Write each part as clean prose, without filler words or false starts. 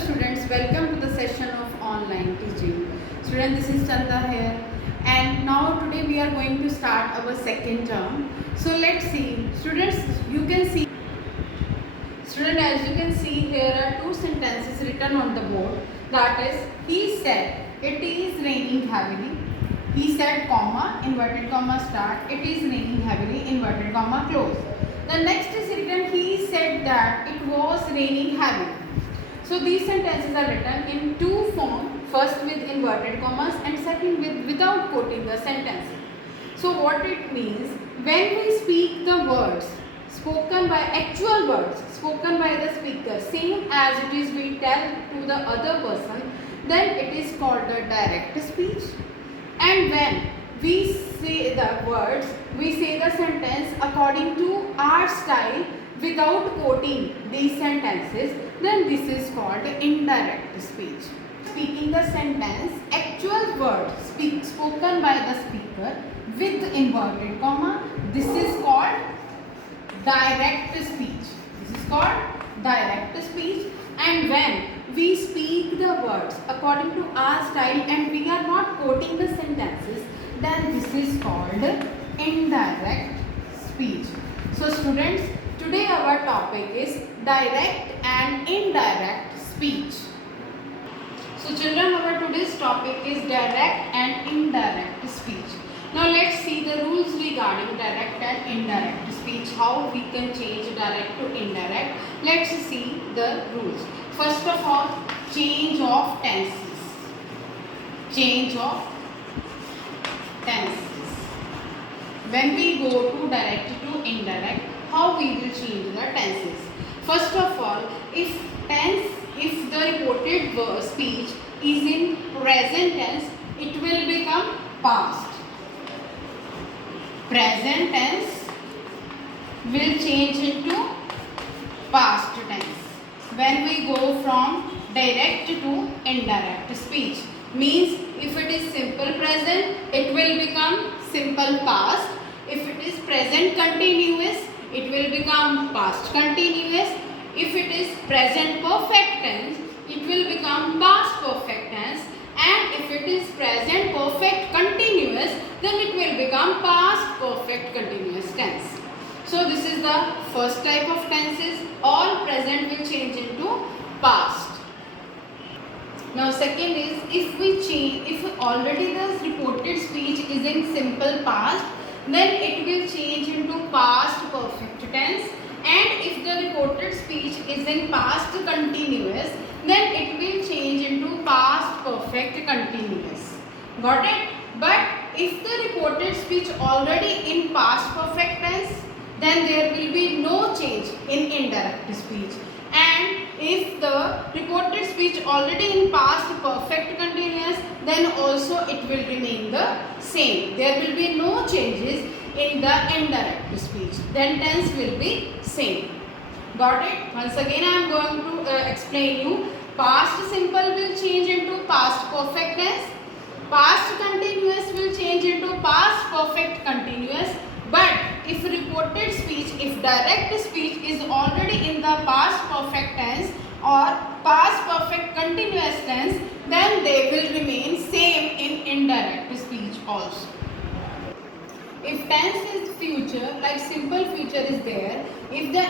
students, welcome to the session of online teaching. Students, this is Chanda here, and now today we are going to start our second term. So let's see. Students, you can see as you can see, here are two sentences written on the board. That is, he said it is raining heavily. He said, comma, inverted comma start, it is raining heavily, inverted comma close. The next is written, he said that it was raining heavily. So these sentences are written in two forms, first with inverted commas and second without quoting the sentence. So what it means, when we speak the words spoken by actual words spoken by the speaker, same as it is we tell to the other person, then it is called the direct speech. And when we say the words, we say the sentence according to our style without quoting these sentences, then this is called indirect speech. Speaking the sentence, actual words spoken by the speaker with inverted comma, this is called direct speech. This is called direct speech. And when we speak the words according to our style and we are not quoting the sentences, then this is called indirect speech. So students, today our topic is direct and indirect speech. So children, our today's topic is direct and indirect speech. Now let's see the rules regarding direct and indirect speech, how we can change direct to indirect. Let's see the rules. First of all, change of tenses. Change of tenses. When we go to direct to indirect, how we will change the tenses? First of all, if the reported speech is in present tense, it will become past. Present tense will change into past tense. When we go from direct to indirect speech, means if it is simple present, it will become simple past. If it is present continuous, it will become past continuous. If it is present perfect tense, it will become past perfect tense. And if it is present perfect continuous, then it will become past perfect continuous tense. So this is the first type of tenses. All present will change into past. Now second is, if already the reported speech is in simple past, then it will change into past perfect tense. And if the reported speech is in past continuous, then it will change into past perfect continuous. Got it? But if the reported speech already in past perfect tense, then there will be no change in indirect speech. And if the reported speech already in past perfect continuous, then also it will remain the same. There will be no changes in the indirect speech. Then tense will be same. Got it? Once again I am going to explain you. Past simple will change into past perfect tense. Past continuous will change into past perfect continuous. But if reported speech, if direct speech is already in the past perfect tense or past perfect continuous tense, then they will remain same in indirect speech also. If tense is future, like simple future is there, if the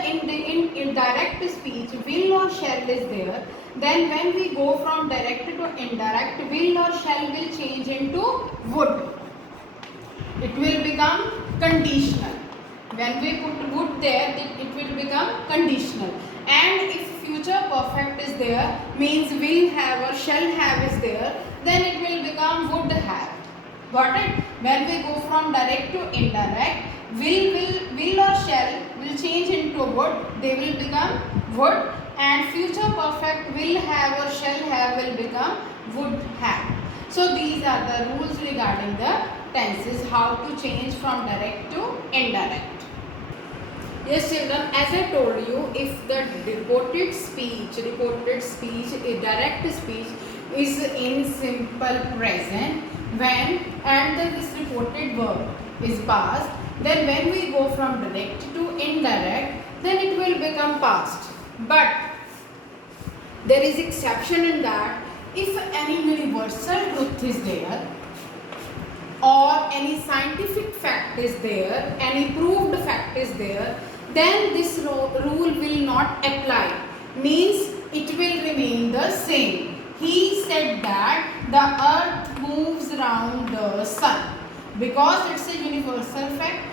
indirect speech will or shall is there, then when we go from direct to indirect, will or shall will change into would. It will become conditional. When we put would there, it will become conditional. And if future perfect is there, means will have or shall have is there, then it will become would have. Got it? When we go from direct to indirect, will or shall will change into would, they will become would, and future perfect will have or shall have will become would have. So these are the rules regarding the tenses, how to change from direct to indirect. Yes children, as I told you, if the reported speech, direct speech is in simple present, this reported verb is past, then when we go from direct to indirect, then it will become past. But There is exception in that if any universal truth is there or any scientific fact is there, any proved fact is there, then this rule will not apply. Means it will remain the same. He said that the earth moves around the sun because it's a universal fact.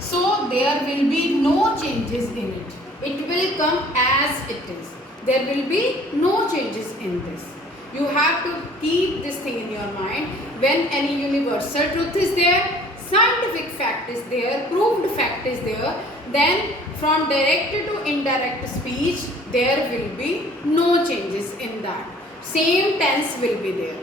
So there will be no changes in it. It will come as it is. There will be no changes in this. You have to keep this thing in your mind. When any universal truth is there, scientific fact is there, proved fact is there, then from direct to indirect speech, there will be no changes in that. Same tense will be there.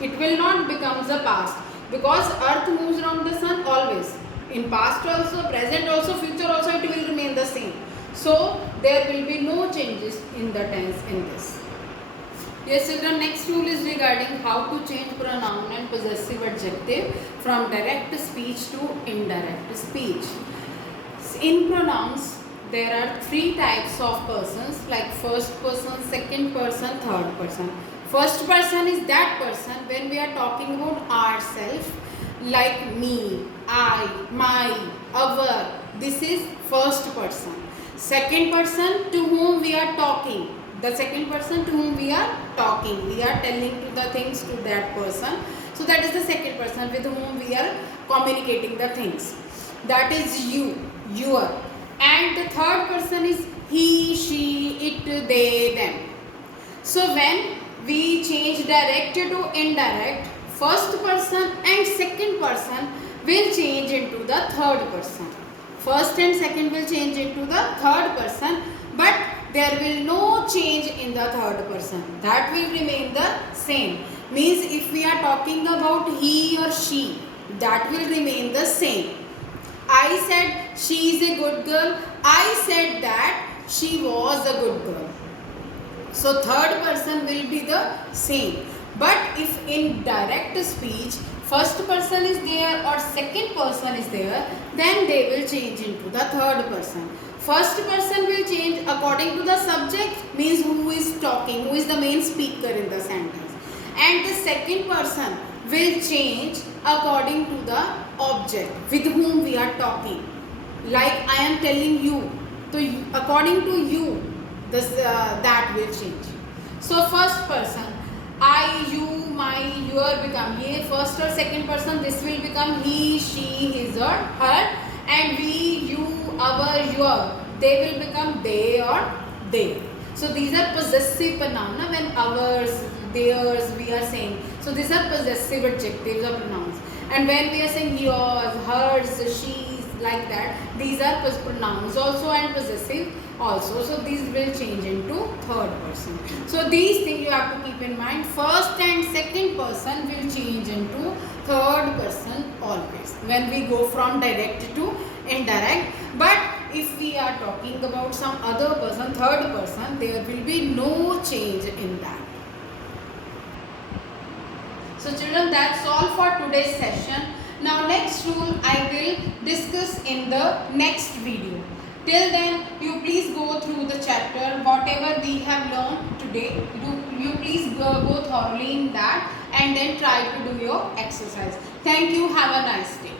It will not become the past because earth moves around the sun always. In past also, present also, future also, it will remain the same. So there will be no changes in the tense in this. Yes children, next rule is regarding how to change pronoun and possessive adjective from direct speech to indirect speech. In pronouns, there are three types of persons, like first person, second person, third person. First person is that person when we are talking about ourselves, like me, I, my, our. This is first person. Second person to whom we are talking. The second person to whom we are talking. We are telling the things to that person. So that is the second person with whom we are communicating the things. That is you, your. And the third person is he, she, it, they, them. So when we change direct to indirect, first person and second person will change into the third person. First and second will change into the third person, but there will no change in the third person. That will remain the same. Means if we are talking about he or she, that will remain the same. I said she is a good girl. I said that she was a good girl. So third person will be the same. But if in direct speech, first person is there or second person is there, then they will change into the third person. First person will change according to the subject, means who is talking, who is the main speaker in the sentence. And the second person will change according to the object with whom we are talking. Like I am telling you, so according to you, this, that will change. So first person, I, you, my, your become ye. First or second person, this will become he, she, his or her. And we, you, our, your, they will become they or they. So these are possessive pronoun. When ours, theirs, we are saying. So these are possessive adjectives or pronouns. And when we are saying yours, hers, she's, like that, these are pronouns also and possessive also. So these will change into third person. So these things you have to keep in mind. First and second person will change into third person always when we go from direct to indirect. But if we are talking about some other person, third person, there will be no change in that. So children, that's all for today's session. Now next rule I will discuss in the next video. Till then, you please go through the chapter. Whatever we have learned today, you please go thoroughly in that and then try to do your exercise. Thank you. Have a nice day.